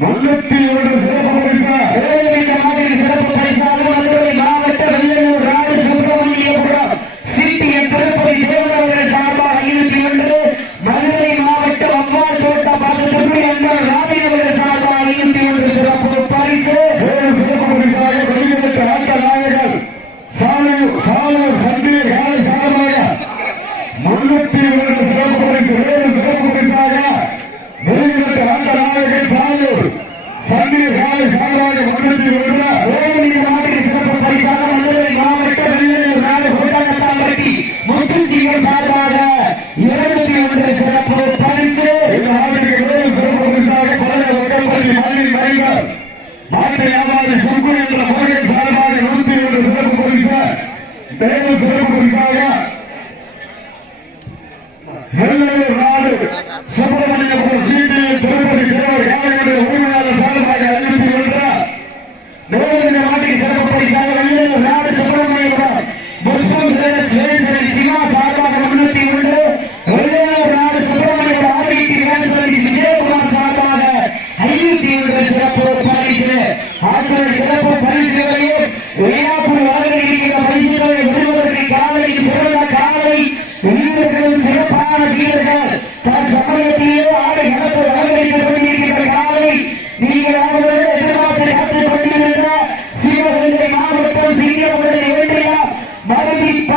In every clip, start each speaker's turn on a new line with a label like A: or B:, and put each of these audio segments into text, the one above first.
A: Vamos ver,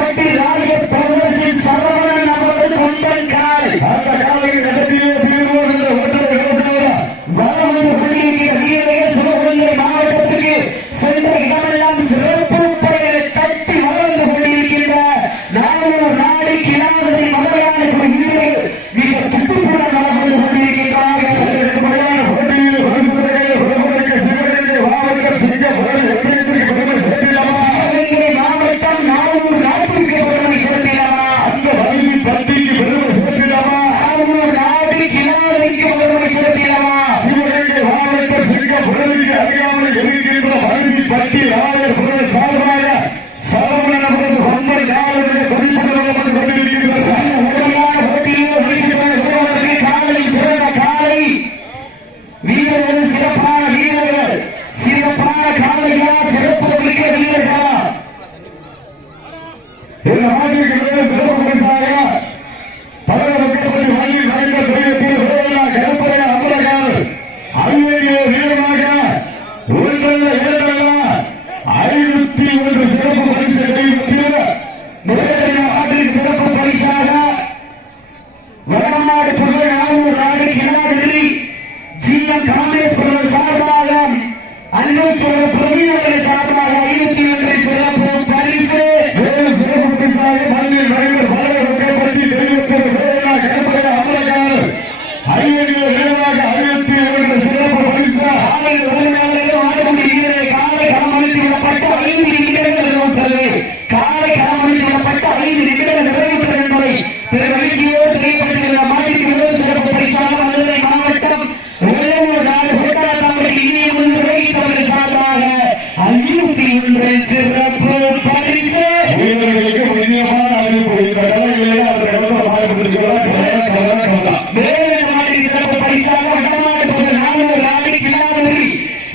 B: மருதி பட்டி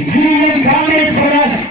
B: Zealand garments for us.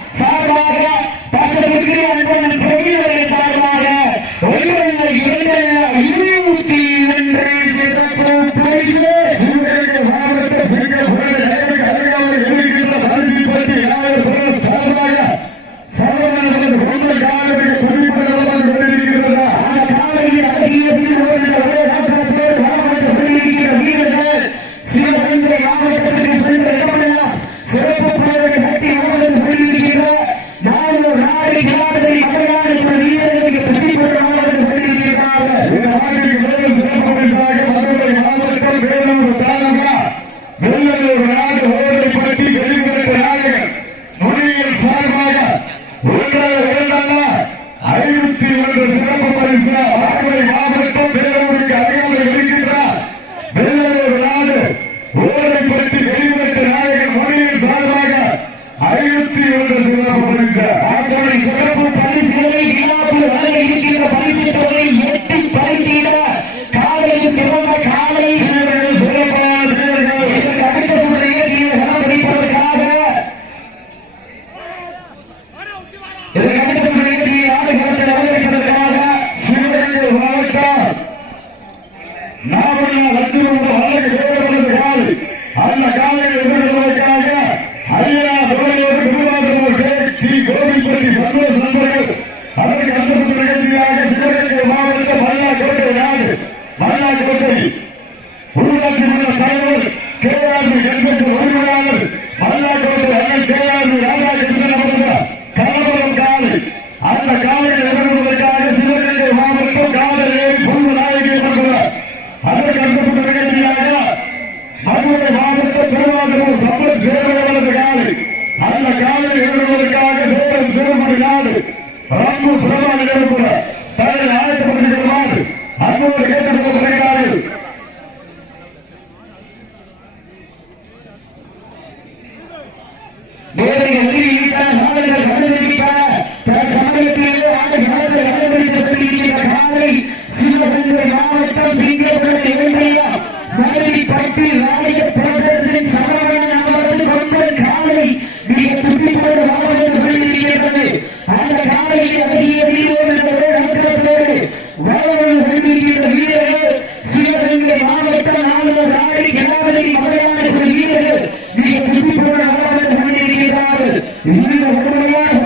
B: கலாநிதி மதுரையாளர்கள் வீரர்கள் மிக திரும்பி போன அவர்கள் கொண்டிருக்கிறார்கள் இந்த உடனடியாக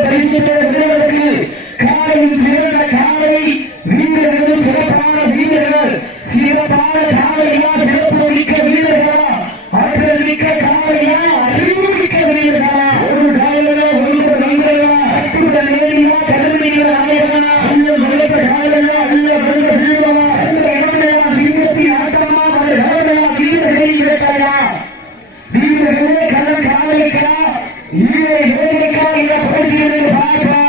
B: பரிசு பெறுவதற்கு காலையில் சிறந்த இந்த காலைக்கா இல்லை வேலைக்கா இல்லை பகுதியில் பார்க்க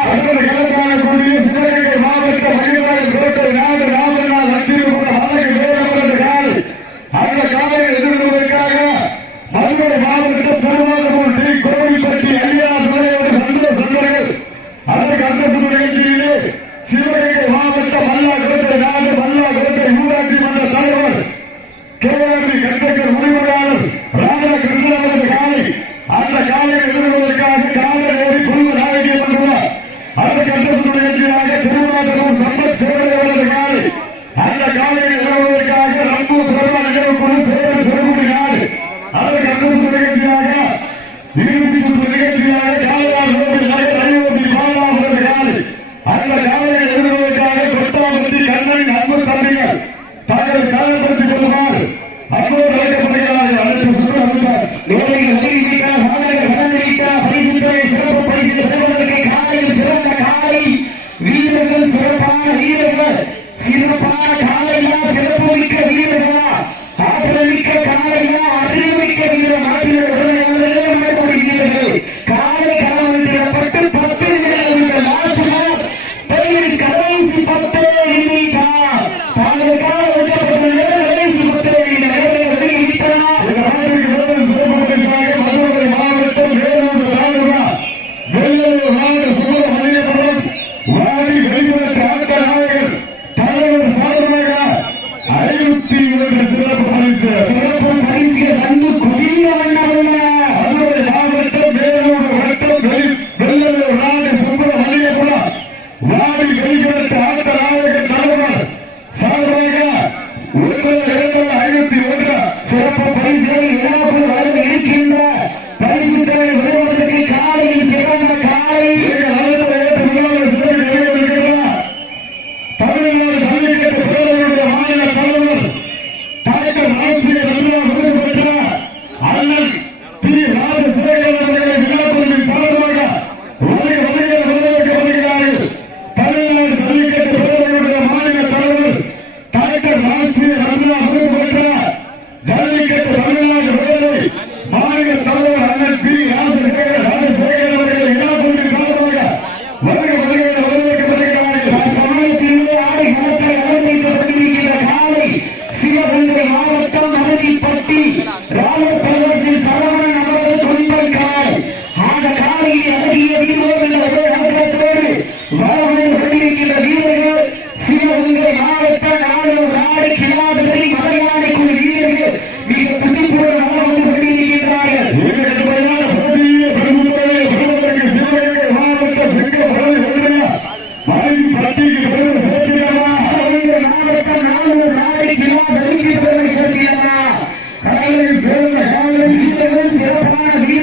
B: सिर्फ़ पार ढाल या सिर्फ़ उनके लिए மாவட்டம் மதுரை பட்டி ராணுவ அளவிற்கு சிறப்பான வீடியோ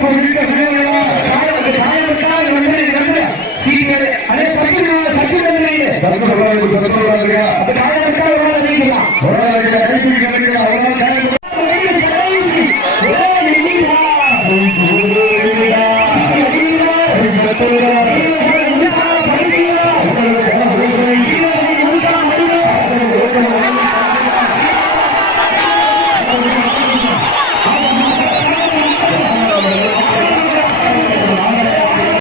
A: política